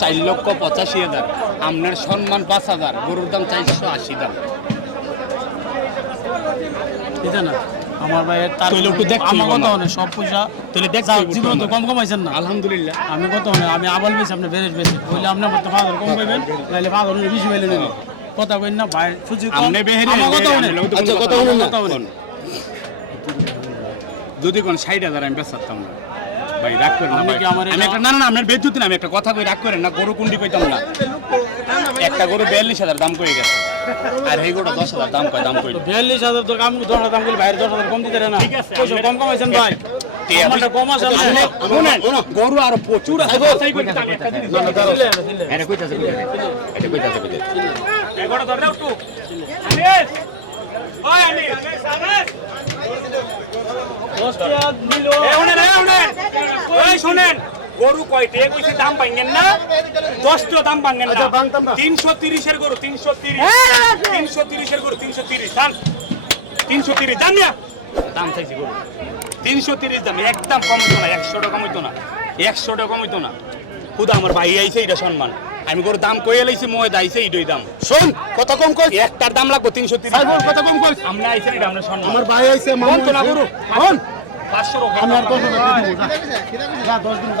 চার লক্ষ পঁচাশি হাজার আপনার সম্মান পাঁচ হাজার গরুর দাম চারশো আশি কম কমাইছেন না। আলহামদুলিল্লাহ। আমি কত বেশি পাঁচ হাজার বেশি কথা না ভাই কথা যদি কোন ষাট হাজার আমি বেচাতাম না ভাই রাগ করেন না ভাই। আমার আমি একটা না না আপনার বেদ্যুৎ না আমি একটা কথা কই রাগ করেন না গরু কুন্ডি কইতাম না। একটা গরু বিয়াল্লিশ হাজার দাম কই গেছে। আর এই গরু দশ হাজার দাম কয় দাম কই। বিয়াল্লিশ হাজার তো কাম দশ হাজার দাম করলে বাইরে দশ হাজার কম দিতে না। ঠিক আছে, পয়সা কম কমাইছেন ভাই? কম গরু আরও প্রচুর আছে। শুনেন গরু কয়টে? কইছে দাম পাইছেন না? দশটা দাম পাঙ্গেন না। তিনশো তিরিশের গরু তিনশো তিরিশ। তিনশো তিরিশের গরু তিনশো তিরিশ। দাম? তিনশো তিরিশ। দাম নিয়া? দাম চাইছি গরু। তিনশো তিরিশ দাম। একদম কমাইতো না একশো টাকা কমাইতো না। একশো টাকা কমাইতো না। খুদা আমার ভাই আইছে এটা সম্মান। আমি গরু দাম কইয়া লাইছি ময়দা দাইছে এইটাই দাম। শোন কথা কম কই। একটার দাম লাগবো তিনশো তিরিশ। কত কথা কম কই। আমরা আইছে এটা আমরা সম্মান। আমার ভাই আইছে মামু তো না গরু। টাকা আমি আর দশ। যা, দশ দিন